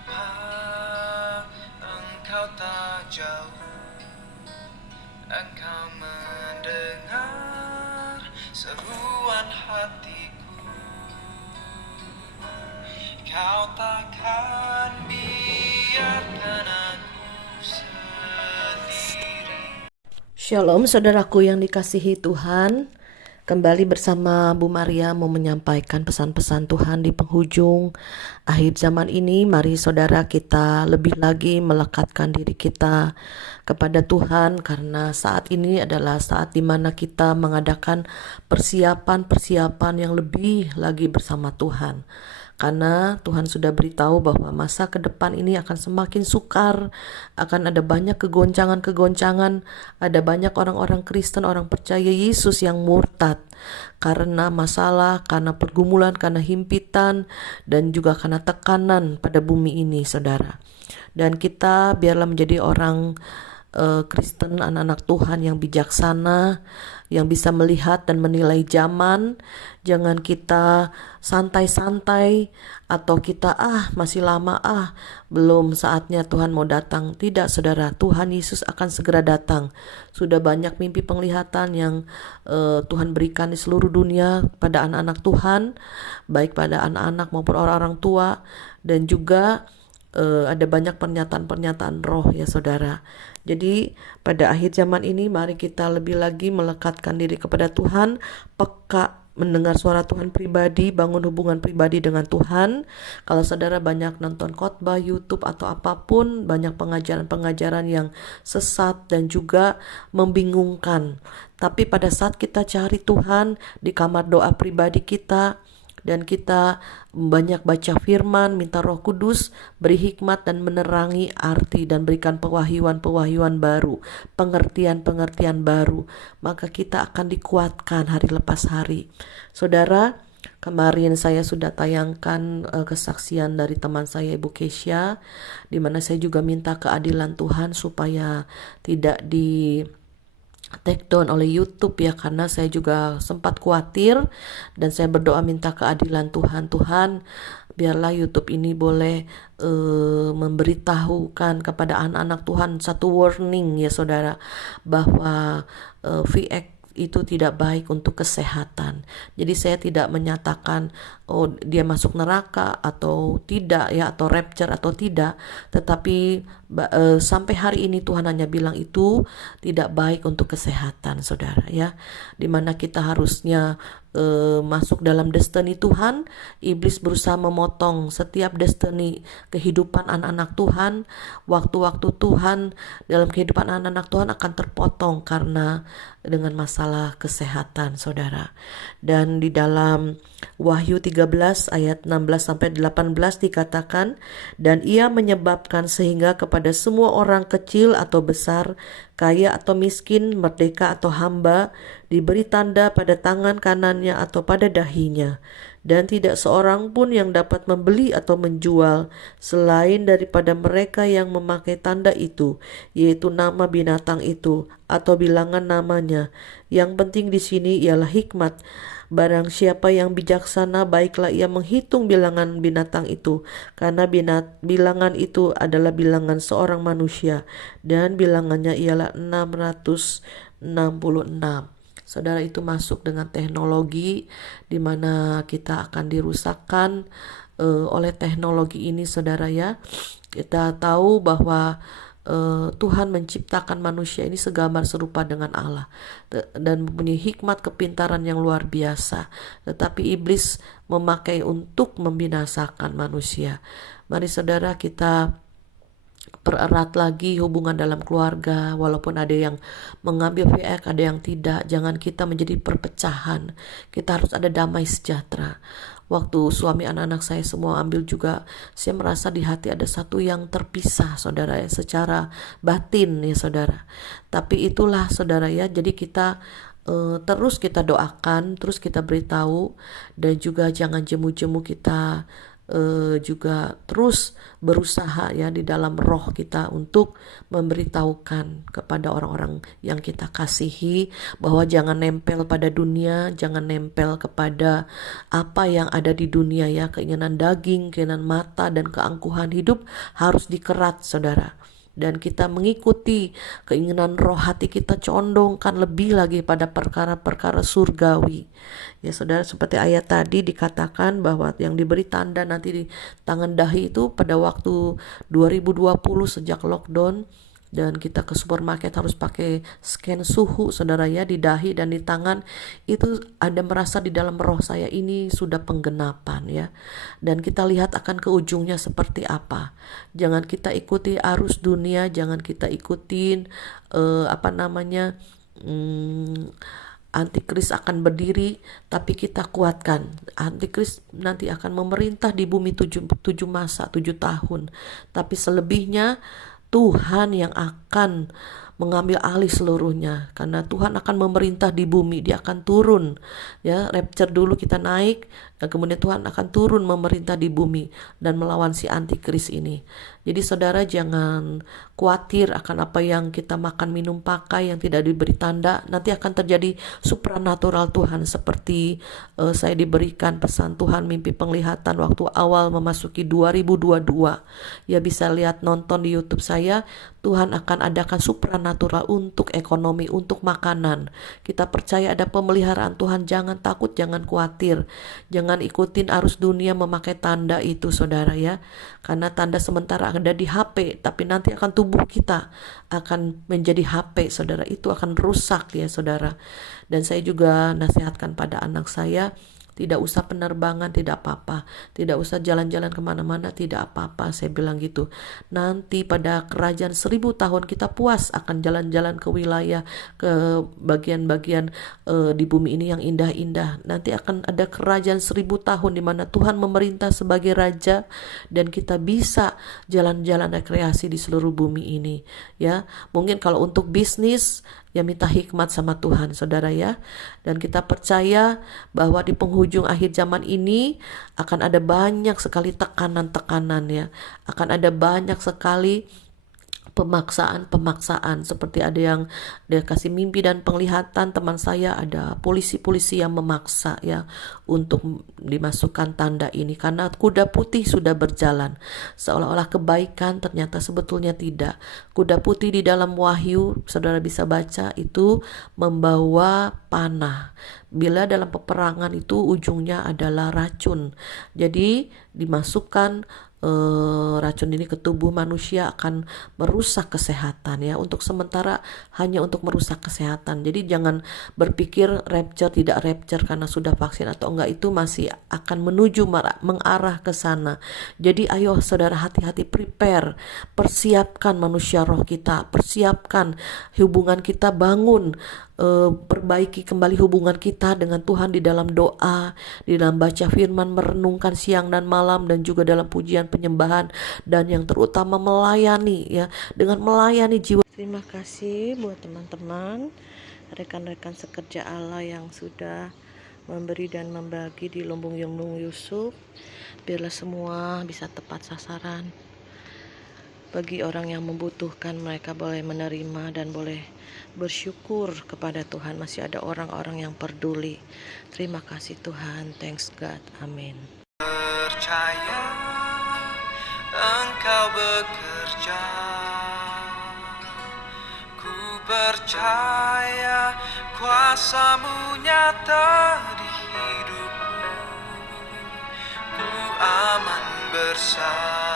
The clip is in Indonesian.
Apa engkau tak jauh, engkau mendengar seruan hatiku. Kau takkan biarkan aku sendiri. Shalom saudaraku yang dikasihi Tuhan. Kembali bersama Bu Maria mau menyampaikan pesan-pesan Tuhan di penghujung akhir zaman ini. Mari saudara kita lebih lagi melekatkan diri kita kepada Tuhan, karena saat ini adalah saat di mana kita mengadakan persiapan-persiapan yang lebih lagi bersama Tuhan. Karena Tuhan sudah beritahu bahwa masa ke depan ini akan semakin sukar, akan ada banyak kegoncangan-kegoncangan, ada banyak orang-orang Kristen, orang percaya Yesus yang murtad karena masalah, karena pergumulan, karena himpitan, dan juga karena tekanan pada bumi ini, saudara. Dan kita biarlah menjadi orang Kristen, anak-anak Tuhan yang bijaksana, yang bisa melihat dan menilai zaman. Jangan kita santai-santai atau kita masih lama, belum saatnya Tuhan mau datang. Tidak saudara, Tuhan Yesus akan segera datang. Sudah banyak mimpi penglihatan yang Tuhan berikan di seluruh dunia pada anak-anak Tuhan, baik pada anak-anak maupun orang-orang tua. Dan juga ada banyak pernyataan-pernyataan roh ya saudara. Jadi pada akhir zaman ini mari kita lebih lagi melekatkan diri kepada Tuhan, peka mendengar suara Tuhan pribadi, bangun hubungan pribadi dengan Tuhan. Kalau saudara banyak nonton khotbah YouTube atau apapun, banyak pengajaran-pengajaran yang sesat dan juga membingungkan. Tapi pada saat kita cari Tuhan di kamar doa pribadi kita, dan kita banyak baca firman, minta Roh Kudus beri hikmat dan menerangi arti dan berikan pewahyuan-pewahyuan baru, pengertian-pengertian baru, maka kita akan dikuatkan hari lepas hari. Saudara, kemarin saya sudah tayangkan kesaksian dari teman saya Ibu Kesha, di mana saya juga minta keadilan Tuhan supaya tidak di take down oleh YouTube ya, karena saya juga sempat khawatir dan saya berdoa minta keadilan Tuhan. Tuhan, biarlah YouTube ini boleh memberitahukan kepada anak-anak Tuhan satu warning ya saudara, bahwa VX itu tidak baik untuk kesehatan. Jadi saya tidak menyatakan dia masuk neraka atau tidak ya, atau rapture atau tidak, tetapi sampai hari ini Tuhan hanya bilang itu tidak baik untuk kesehatan saudara ya, dimana kita harusnya masuk dalam destiny Tuhan. Iblis berusaha memotong setiap destiny kehidupan anak-anak Tuhan. Waktu-waktu Tuhan dalam kehidupan anak-anak Tuhan akan terpotong karena dengan masalah kesehatan saudara. Dan di dalam Wahyu 13 ayat 16-18 dikatakan, dan ia menyebabkan sehingga kepada semua orang kecil atau besar, kaya atau miskin, merdeka atau hamba, diberi tanda pada tangan kanannya atau pada dahinya, dan tidak seorang pun yang dapat membeli atau menjual selain daripada mereka yang memakai tanda itu, yaitu nama binatang itu atau bilangan namanya. Yang penting di sini ialah hikmat. Barang siapa yang bijaksana, baiklah ia menghitung bilangan binatang itu, karena bilangan itu adalah bilangan seorang manusia, dan bilangannya ialah 666. Saudara, itu masuk dengan teknologi di mana kita akan dirusakkan oleh teknologi ini saudara ya. Kita tahu bahwa Tuhan menciptakan manusia ini segambar serupa dengan Allah dan mempunyai hikmat kepintaran yang luar biasa, tetapi iblis memakai untuk membinasakan manusia. Mari saudara kita pererat lagi hubungan dalam keluarga, walaupun ada yang mengambil VX, ada yang tidak. Jangan kita menjadi perpecahan. Kita harus ada damai sejahtera. Waktu suami anak-anak saya semua ambil juga, saya merasa di hati ada satu yang terpisah saudara ya, secara batin ya saudara. Tapi itulah saudara ya, jadi kita terus kita doakan, terus kita beritahu, dan juga jangan jemu-jemu kita juga terus berusaha ya di dalam roh kita untuk memberitahukan kepada orang-orang yang kita kasihi bahwa jangan nempel pada dunia, jangan nempel kepada apa yang ada di dunia ya, keinginan daging, keinginan mata dan keangkuhan hidup harus dikerat saudara. Dan kita mengikuti keinginan roh hati kita, condongkan lebih lagi pada perkara-perkara surgawi. Ya saudara, seperti ayat tadi dikatakan bahwa yang diberi tanda nanti di tangan dahi itu pada waktu 2020 sejak lockdown, dan kita ke supermarket harus pakai scan suhu saudara ya, di dahi dan di tangan. Itu ada merasa di dalam roh saya ini sudah penggenapan ya, dan kita lihat akan ke ujungnya seperti apa. Jangan kita ikuti arus dunia, jangan kita ikutin Antikris akan berdiri, tapi kita kuatkan. Antikris nanti akan memerintah di bumi 7 tahun. Tapi selebihnya Tuhan yang akan mengambil alih seluruhnya, karena Tuhan akan memerintah di bumi. Dia akan turun ya, rapture dulu kita naik, dan kemudian Tuhan akan turun memerintah di bumi dan melawan si antikris ini. Jadi saudara jangan khawatir akan apa yang kita makan, minum, pakai yang tidak diberi tanda. Nanti akan terjadi supranatural Tuhan, seperti saya diberikan pesan Tuhan mimpi penglihatan waktu awal memasuki 2022. Ya bisa lihat, nonton di YouTube saya. Tuhan akan adakan supranatural untuk ekonomi, untuk makanan. Kita percaya ada pemeliharaan Tuhan. Jangan takut, jangan khawatir. Jangan ikutin arus dunia memakai tanda itu saudara ya. Karena tanda sementara ada di HP, tapi nanti akan tubuh kita akan menjadi HP saudara. Itu akan rusak ya saudara. Dan saya juga nasihatkan pada anak saya, tidak usah penerbangan, tidak apa-apa. Tidak usah jalan-jalan kemana-mana, tidak apa-apa. Saya bilang gitu. Nanti pada kerajaan 1000 tahun kita puas akan jalan-jalan ke wilayah, ke bagian-bagian di bumi ini yang indah-indah. Nanti akan ada kerajaan 1000 tahun di mana Tuhan memerintah sebagai raja, dan kita bisa jalan-jalan rekreasi di seluruh bumi ini. Ya, mungkin kalau untuk bisnis, ya minta hikmat sama Tuhan saudara ya. Dan kita percaya bahwa di penghujung akhir zaman ini akan ada banyak sekali tekanan-tekanan ya. Akan ada banyak sekali pemaksaan, seperti ada yang dia kasih mimpi dan penglihatan. Teman saya ada polisi-polisi yang memaksa ya untuk dimasukkan tanda ini, karena kuda putih sudah berjalan. Seolah-olah kebaikan, ternyata sebetulnya tidak. Kuda putih di dalam Wahyu, saudara bisa baca, itu membawa panah. Bila dalam peperangan itu ujungnya adalah racun. Jadi dimasukkan racun ini ke tubuh manusia, akan merusak kesehatan ya. Untuk sementara hanya untuk merusak kesehatan. Jadi jangan berpikir rapture tidak rapture karena sudah vaksin atau enggak, itu masih akan menuju mengarah ke sana. Jadi ayo saudara, hati-hati, prepare, persiapkan manusia roh kita, persiapkan hubungan kita, bangun, perbaiki kembali hubungan kita dengan Tuhan di dalam doa, di dalam baca firman, merenungkan siang dan malam, dan juga dalam pujian penyembahan, dan yang terutama melayani ya, dengan melayani jiwa. Terima kasih buat teman-teman, rekan-rekan sekerja Allah yang sudah memberi dan membagi di Lumbung Yusuf. Biarlah semua bisa tepat sasaran. Bagi orang yang membutuhkan, mereka boleh menerima dan boleh bersyukur kepada Tuhan. Masih ada orang-orang yang peduli. Terima kasih Tuhan. Thanks God. Amin. Percaya Engkau bekerja, ku percaya kuasa-Mu nyata di hidupku, ku aman bersama